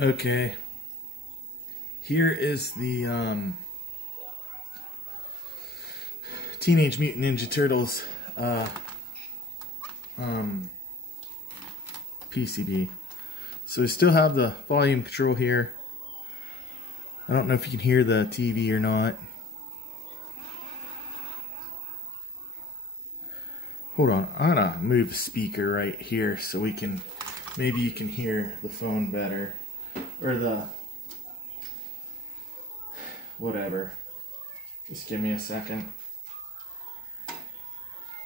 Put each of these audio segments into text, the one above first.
Okay, here is the Teenage Mutant Ninja Turtles PCB. So we still have the volume control here. I don't know if you can hear the TV or not. Hold on, I'm gonna move the speaker right here so we can, maybe you can hear the phone better. Or the, whatever. Just give me a second.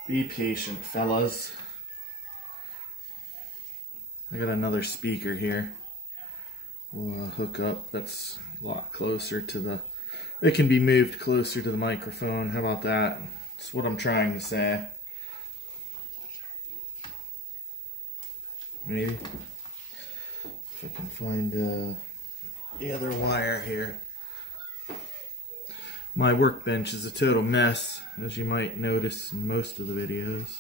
Be patient, fellas. I got another speaker here. We'll hook up. That's a lot closer to the, it can be moved closer to the microphone. How about that? That's what I'm trying to say. Maybe. If I can find the other wire here. My workbench is a total mess, as you might notice in most of the videos.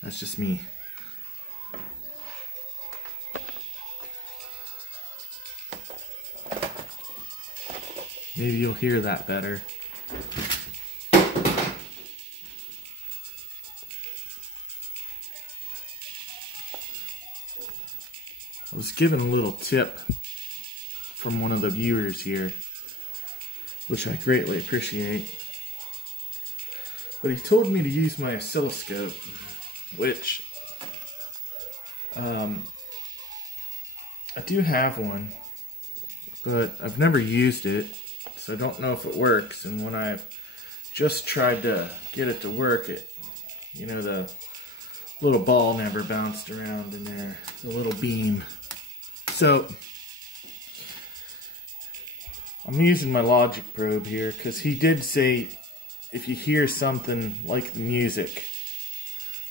That's just me. Maybe you'll hear that better. I was given a little tip from one of the viewers here, which I greatly appreciate. But he told me to use my oscilloscope, which I do have one, but I've never used it, so I don't know if it works. And when I've just tried to get it to work, you know, the little ball never bounced around in there, the little beam. So I'm using my logic probe here because he did say if you hear something like the music,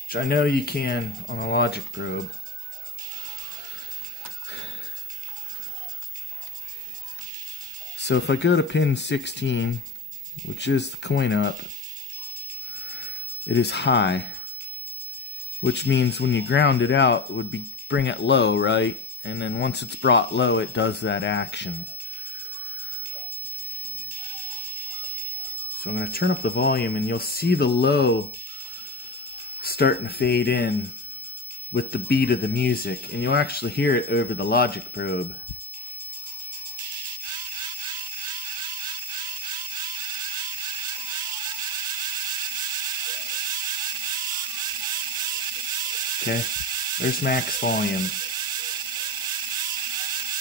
which I know you can on a logic probe. So if I go to pin 16, which is the coin up, it is high, which means when you ground it out, it would bring it low, right? And then once it's brought low, it does that action. So I'm going to turn up the volume and you'll see the low starting to fade in with the beat of the music. And you'll actually hear it over the logic probe. Okay, there's max volume.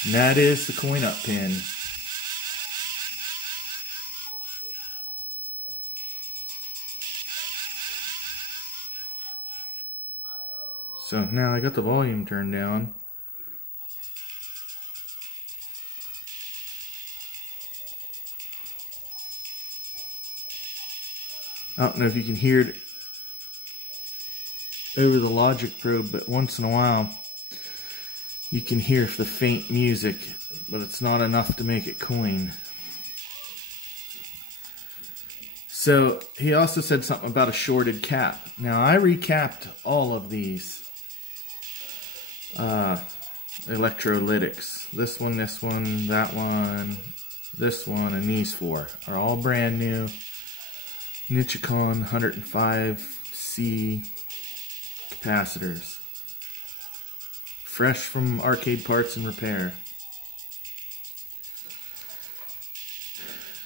And that is the coin up pin. So now I got the volume turned down. I don't know if you can hear it over the logic probe, but once in a while you can hear the faint music, but it's not enough to make it coin. So he also said something about a shorted cap. Now I recapped all of these electrolytics. This one, that one, this one, and these four are all brand new Nichicon 105C capacitors, fresh from Arcade Parts and Repair.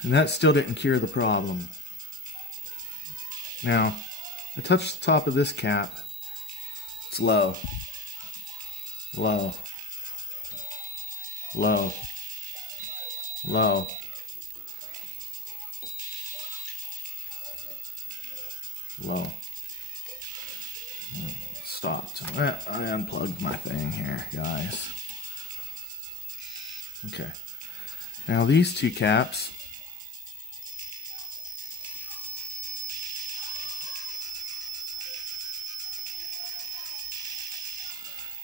And that still didn't cure the problem. Now, I touched the top of this cap. It's low. Low. Low. Low. Low. Stopped. I unplugged my thing here, guys. Okay. Now these two caps,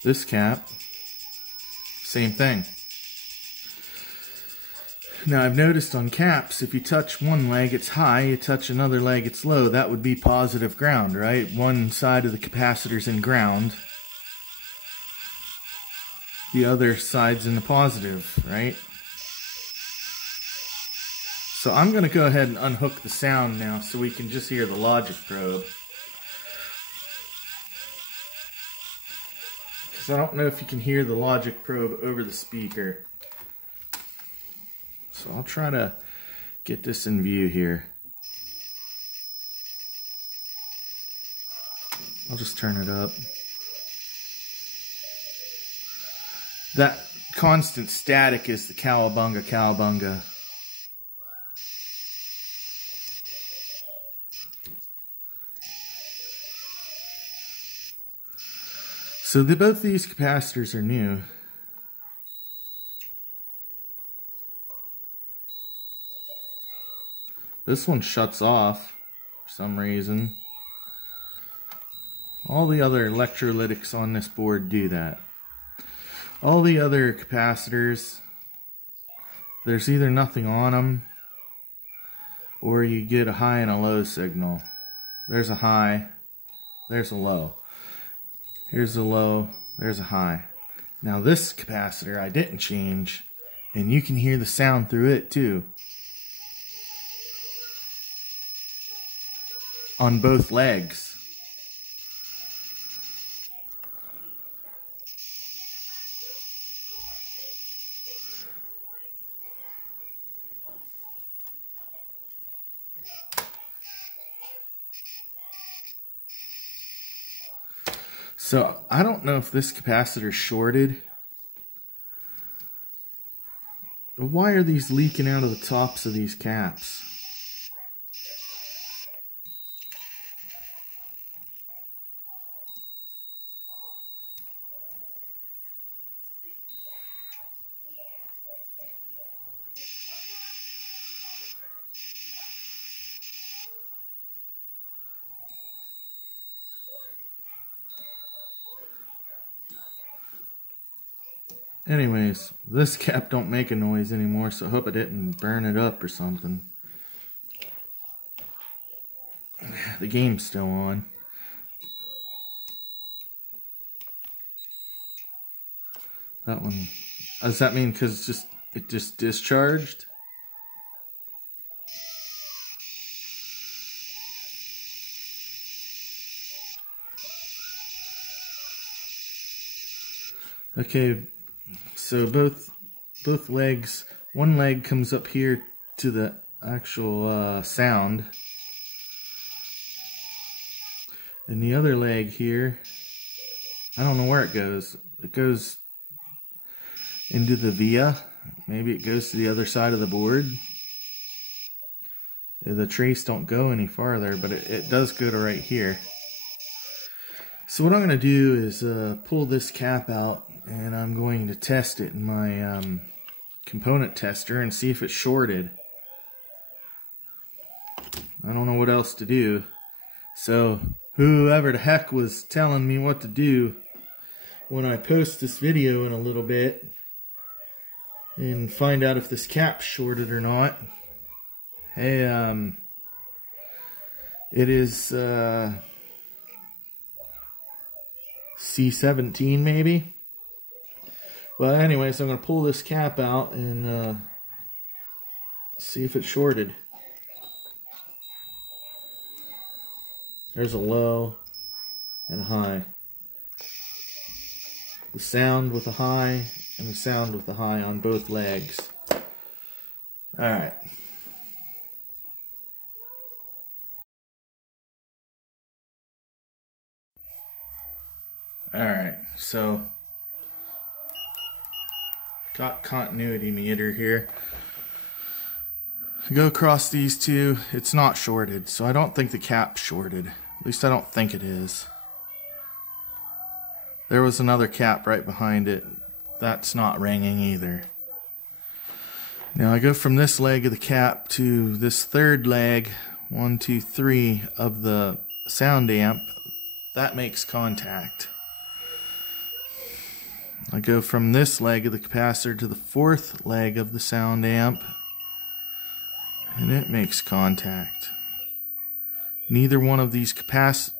this cap, same thing. Now I've noticed on caps, if you touch one leg it's high, you touch another leg it's low. That would be positive ground, right? One side of the capacitor's in ground. the other side's in the positive, right? So I'm going to go ahead and unhook the sound now so we can just hear the logic probe. Because I don't know if you can hear the logic probe over the speaker. So I'll try to get this in view here. I'll just turn it up. That constant static is the cowabunga, cowabunga. So both these capacitors are new. This one shuts off for some reason. All the other electrolytics on this board do that. All the other capacitors, there's either nothing on them or you get a high and a low signal. There's a high, there's a low. Here's a low, there's a high. Now this capacitor I didn't change, and you can hear the sound through it too. On both legs. So I don't know if this capacitor is shorted. Why are these leaking out of the tops of these caps? Anyways, this cap don't make a noise anymore, so I hope I didn't burn it up or something. The game's still on. That one, does that mean because it just discharged? Okay. So both legs, one leg comes up here to the actual sound, and the other leg here, I don't know where it goes. It goes into the via. Maybe it goes to the other side of the board. The trace don't go any farther, but it does go to right here. So what I'm going to do is pull this cap out, and I'm going to test it in my component tester and see if it's shorted. I don't know what else to do. So whoever the heck was telling me what to do, when I post this video in a little bit and find out if this cap's shorted or not, hey, it is C17 maybe. Well, anyways, I'm going to pull this cap out and see if it's shorted. There's a low and a high. The sound with a high and the sound with a high on both legs. Alright. Alright, so got continuity meter here. Go across these two, it's not shorted, so I don't think the cap's shorted. At least I don't think it is. There was another cap right behind it. That's not ringing either. Now I go from this leg of the cap to this third leg, 1, 2, 3 of the sound amp. That makes contact. I go from this leg of the capacitor to the fourth leg of the sound amp, and it makes contact. Neither one of these capacitor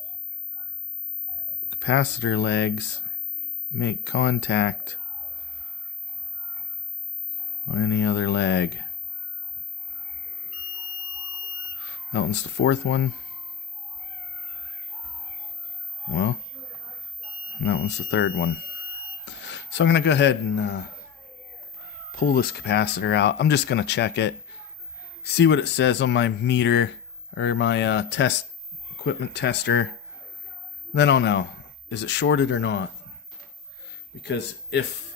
legs make contact on any other leg. That one's the fourth one. Well, and that one's the third one. So I'm going to go ahead and pull this capacitor out. I'm just going to check it, see what it says on my meter or my test equipment tester. Then I'll know, is it shorted or not? Because if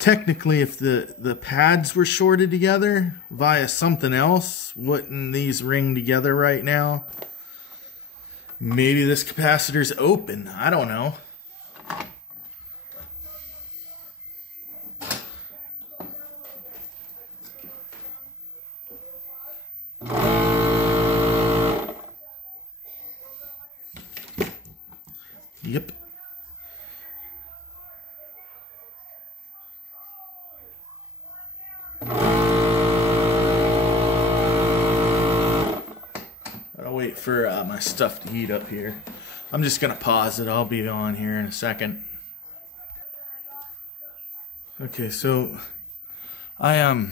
technically if the pads were shorted together via something else, wouldn't these ring together right now? Maybe this capacitor's open. I don't know. Yep. I'll wait for my stuff to heat up here. I'm just gonna pause it. I'll be on here in a second. Okay, so I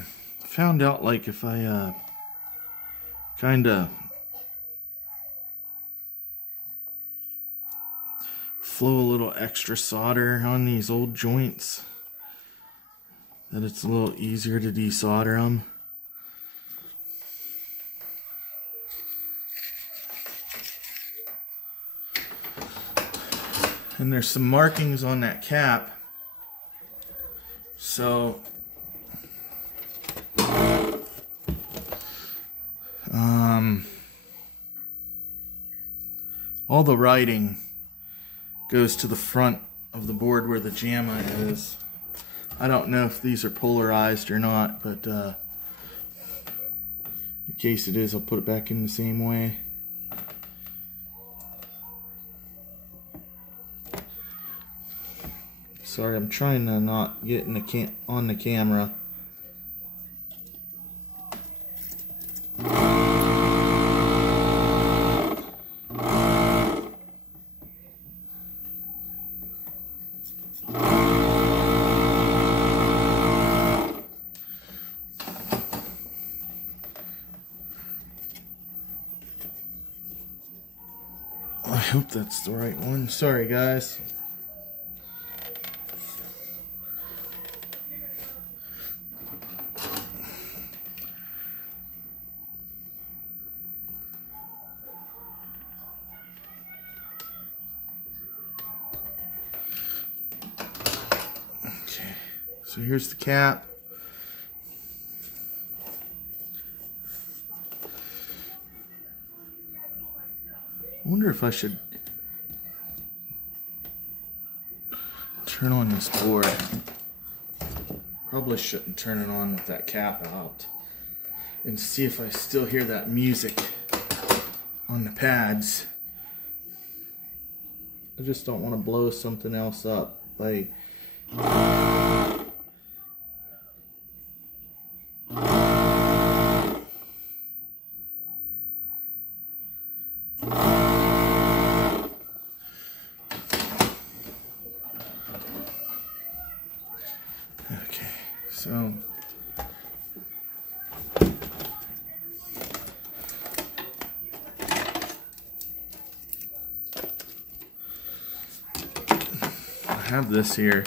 found out, like, if I kinda flow a little extra solder on these old joints, that it's a little easier to desolder them. And there's some markings on that cap, so all the writing goes to the front of the board where the JAMA is. I don't know if these are polarized or not, but in case it is, I'll put it back in the same way. Sorry, I'm trying to not get in the on the camera. I hope that's the right one. Sorry, guys. Okay, so here's the cap. I wonder if I should turn on this board. Probably shouldn't turn it on with that cap out. And see if I still hear that music on the pads. I just don't want to blow something else up by so I have this here.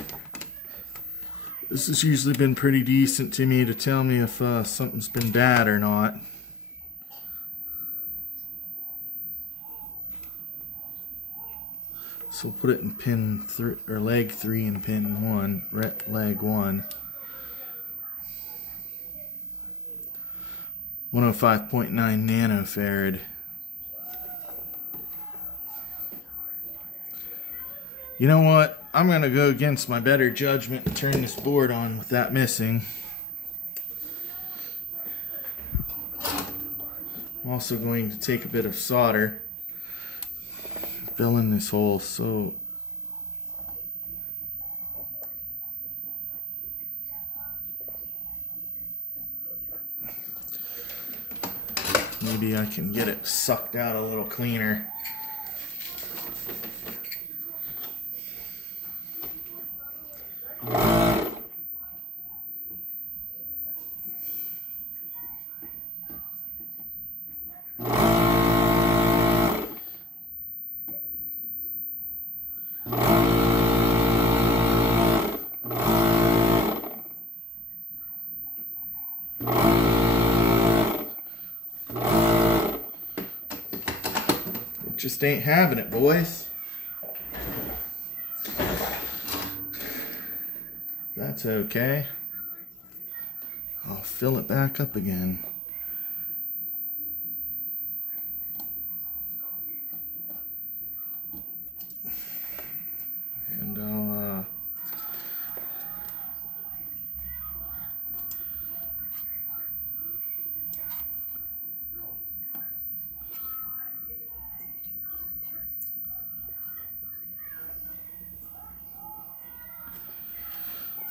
This has usually been pretty decent to me to tell me if something's been bad or not. So we'll put it in pin 3 or leg 3 and pin 1, leg 1. 105.9 nanofarad. You know what? I'm going to go against my better judgment and turn this board on with that missing. I'm also going to take a bit of solder, fill in this hole so maybe I can get it sucked out a little cleaner. Just ain't having it, boys. That's okay. I'll fill it back up again. And I'll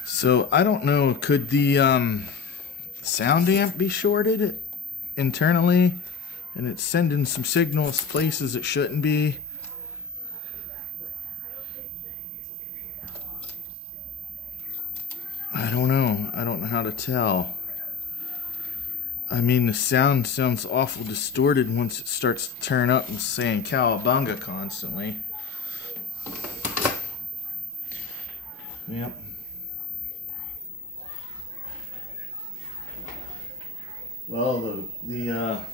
so I don't know, could the sound amp be shorted internally and it's sending some signals places it shouldn't be? I don't know. I don't know how to tell. I mean, the sound sounds awful distorted once it starts to turn up and saying cowabunga constantly. Yep. Well, the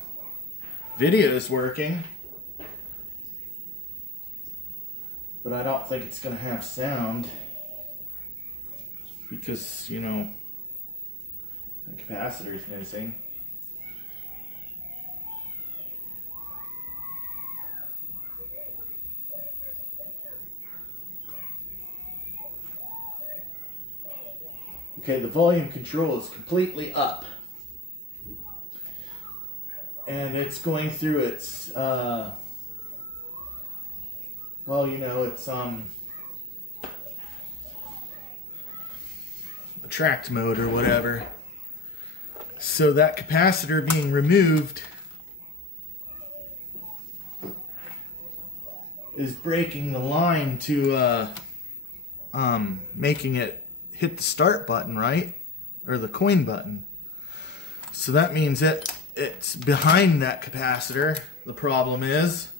video is working, but I don't think it's going to have sound because, you know, the capacitor is missing. Okay, the volume control is completely up. And it's going through its, well, you know, it's, attract mode or whatever. So that capacitor being removed is breaking the line to, making it hit the start button, right? Or the coin button. So that means that it's behind that capacitor. The problem is,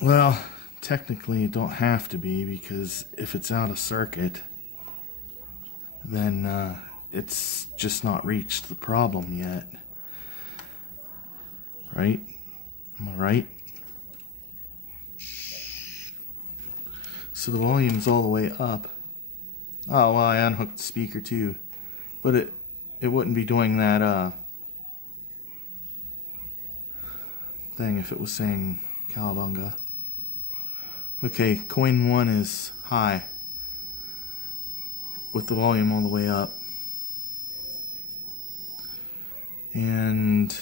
well, technically it don't have to be, because if it's out of circuit, then it's just not reached the problem yet. Right? Am I right? So the volume's all the way up. Oh, well, I unhooked the speaker too. But it wouldn't be doing that thing if it was saying cowabunga. Okay, coin 1 is high with the volume all the way up. And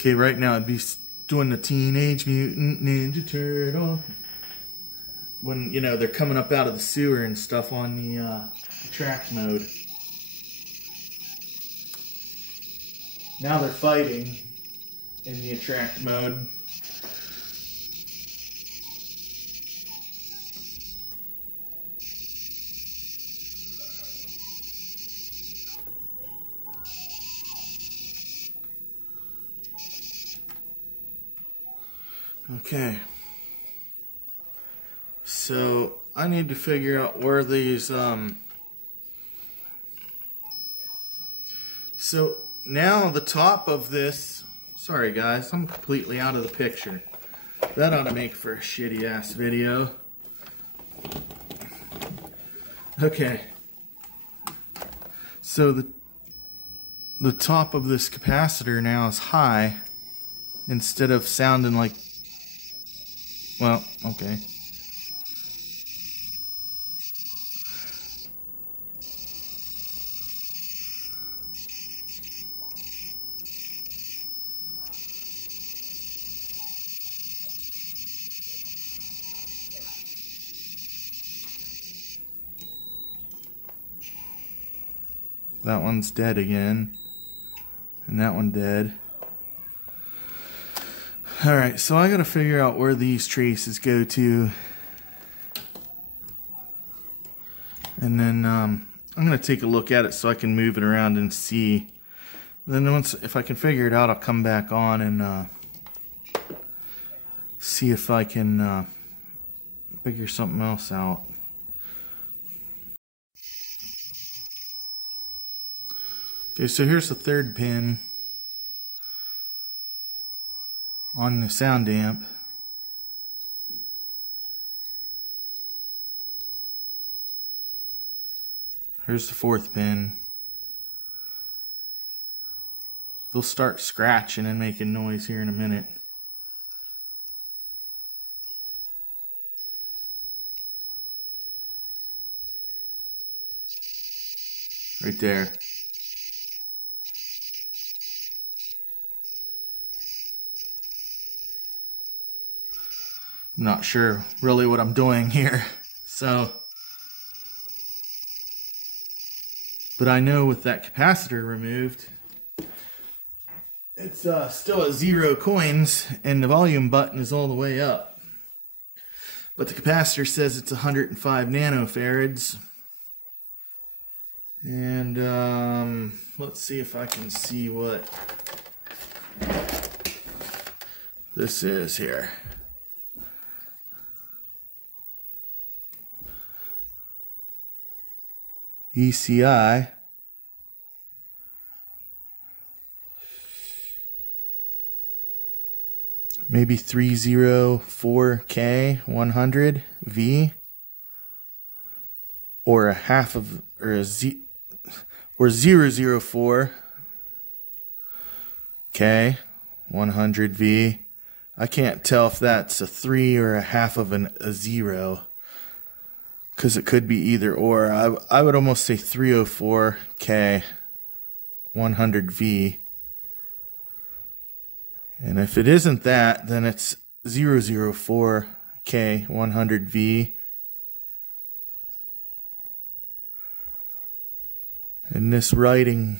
okay, right now I'd be doing the Teenage Mutant Ninja Turtle. When, you know, they're coming up out of the sewer and stuff on the attract mode. Now they're fighting in the attract mode. Okay, so I need to figure out where these, so now the top of this, sorry guys, I'm completely out of the picture. That ought to make for a shitty ass video. Okay, so the top of this capacitor now is high instead of sounding like, well, okay. That one's dead again. And that one dead. Alright, so I gotta figure out where these traces go to. And then I'm gonna take a look at it so I can move it around and see. Then if I can figure it out, I'll come back on and see if I can figure something else out. Okay, so here's the third pin on the sound amp. Here's the fourth pin. They'll start scratching and making noise here in a minute. Right there. I'm not sure really what I'm doing here, so. But I know with that capacitor removed, it's still at 0 coins and the volume button is all the way up. But the capacitor says it's 105 nanofarads. And let's see if I can see what this is here. ECI maybe 304K 100V or a half of or a Z or 004K 100V. I can't tell if that's a 3 or a half of a 0. Because it could be either or. I would almost say 304K 100V. And if it isn't that, then it's 004K 100V. And this writing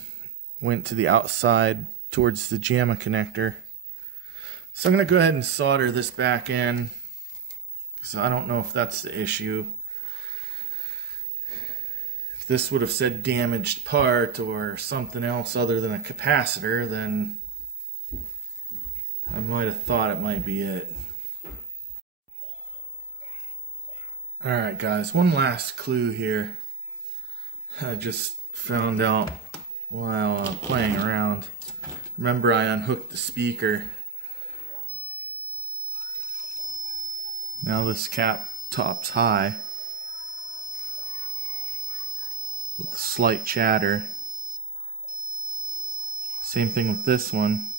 went to the outside towards the JAMA connector. So I'm going to go ahead and solder this back in. So I don't know if that's the issue. This would have said damaged part or something else other than a capacitor, then I might have thought it might be it. Alright guys, one last clue here. I just found out while playing around. Remember, I unhooked the speaker. Now this cap top's high with slight chatter. Same thing with this one.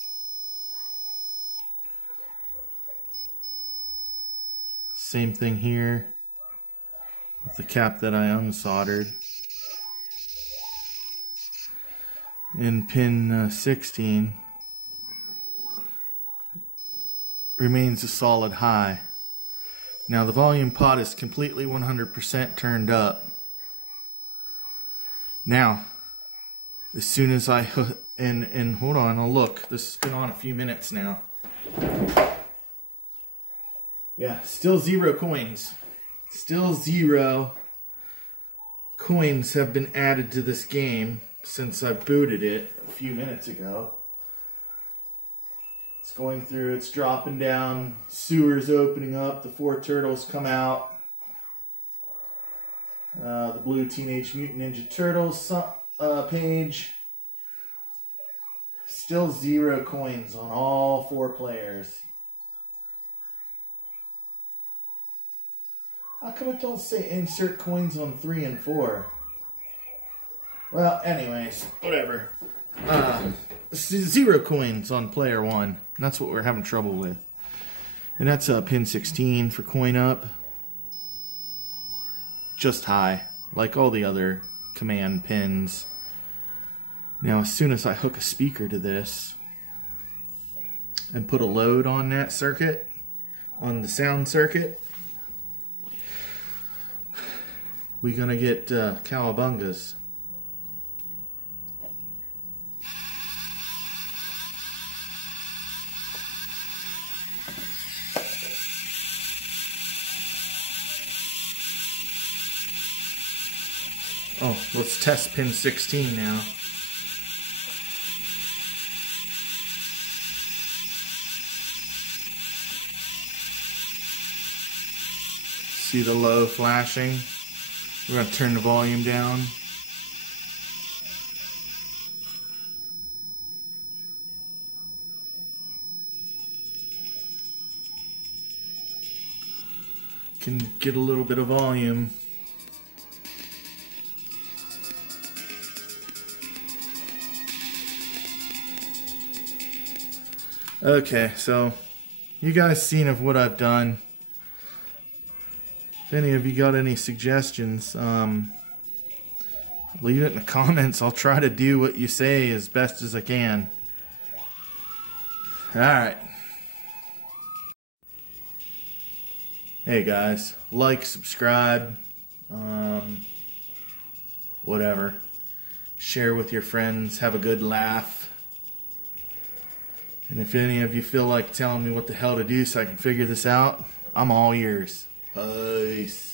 Same thing here with the cap that I unsoldered. In pin 16 remains a solid high. Now the volume pot is completely 100% turned up. Now, as soon as I and hold on, I'll look. This has been on a few minutes now. Yeah, still 0 coins. Still 0 coins have been added to this game since I booted it a few minutes ago. It's going through, it's dropping down, sewers opening up, the 4 turtles come out. The blue Teenage Mutant Ninja Turtles page. Still 0 coins on all 4 players. How come it don't say insert coins on 3 and 4? Well, anyways, whatever. 0 coins on player 1. That's what we're having trouble with. And that's pin 16 for coin up. Just high, like all the other command pins. Now, as soon as I hook a speaker to this and put a load on that circuit, on the sound circuit, we're gonna get cowabungas. Oh, let's test pin 16 now. See the low flashing? We're going to turn the volume down. Can get a little bit of volume. Okay, so you guys seen of what I've done. If any of you got any suggestions, leave it in the comments. I'll try to do what you say as best as I can. Alright. Hey guys, like, subscribe, whatever. Share with your friends, have a good laugh. And if any of you feel like telling me what the hell to do so I can figure this out, I'm all ears. Peace.